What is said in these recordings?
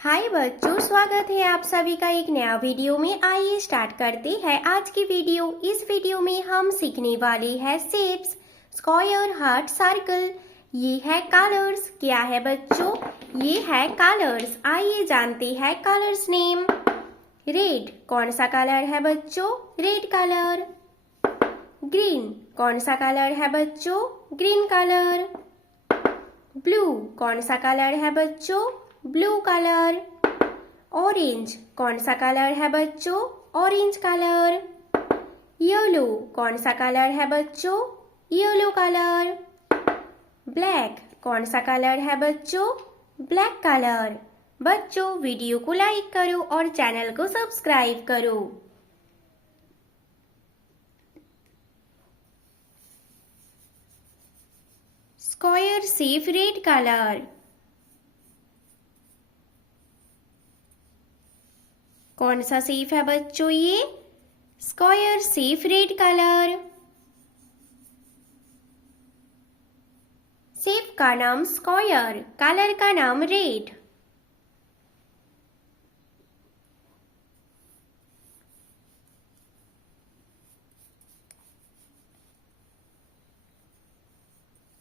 हाय बच्चों, स्वागत है आप सभी का एक नया वीडियो में। आइए स्टार्ट करते हैं आज की वीडियो। इस वीडियो में हम सीखने वाले हैं शेप्स, स्क्वायर, हार्ट, सर्कल। ये है कलर्स। क्या है बच्चों? ये है कलर्स। आइए जानते हैं कलर्स नेम। रेड कौन सा कलर है बच्चों? Red colour. ग्रीन कौन सा कलर है बच्चों? Green colour. ब्लू कौन सा कलर है बच्चों? Blue colour. ऑरेंज कौन सा कलर है बच्चों? Orange colour. येलो कौन सा कलर है बच्चों? Yellow colour. ब्लैक कौन सा कलर है बच्चों? Black colour. बच्चों, वीडियो को लाइक करो और चैनल को सब्सक्राइब करो। Square shape red colour. कौन सा शेप है बच्चों? ये square shape red colour. Shape का नाम स्क्वायर, कलर का नाम red.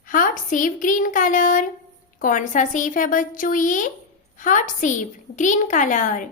Heart shape green colour. कौन सा शेप है बच्चों? ये heart shape green colour.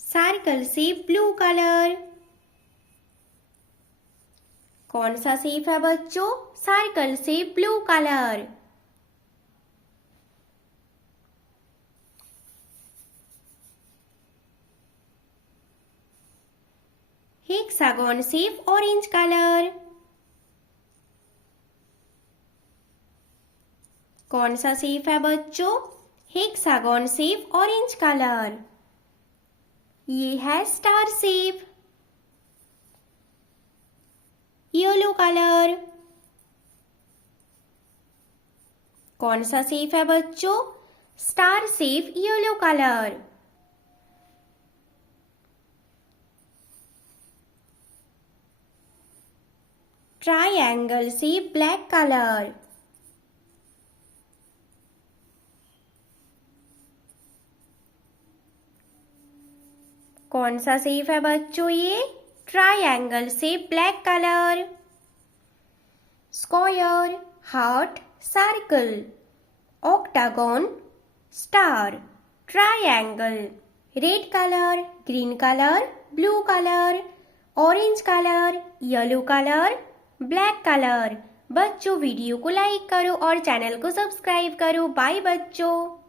Circle shape blue colour. कौन सा शेप है बच्चों? Circle shape blue colour. Hexagon shape orange colour. कौन सा शेप है बच्चों? Hexagon shape orange colour. ये है स्टार शेप। Yellow colour. कौन सा शेप है बच्चों? Star shape yellow colour. Triangle shape black colour. कौन सा शेप है बच्चों? ये triangle shape black colour. Square, heart, circle, octagon, star, triangle. Red colour, green colour, blue colour, orange colour, yellow colour, black colour. बच्चों, video को like करो और channel को सब्सक्राइब करो। बाय बच्चों।